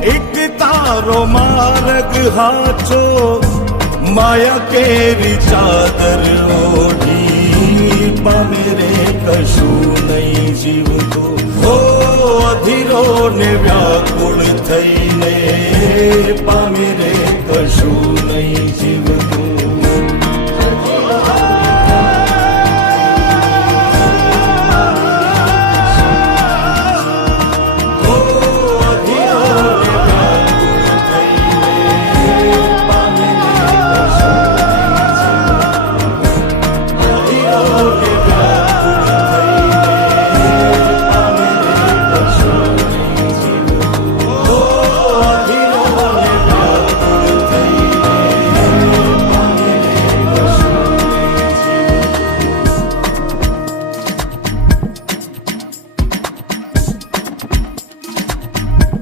એક તારો માર્ગ હાચો, માયા કેરી ચાદર ઓઢી, પામે રે કશું નહીં જીવતો, હો અધીરો ને વ્યાકુળ થઈને, પામે રે કશું નહીં જીવતો.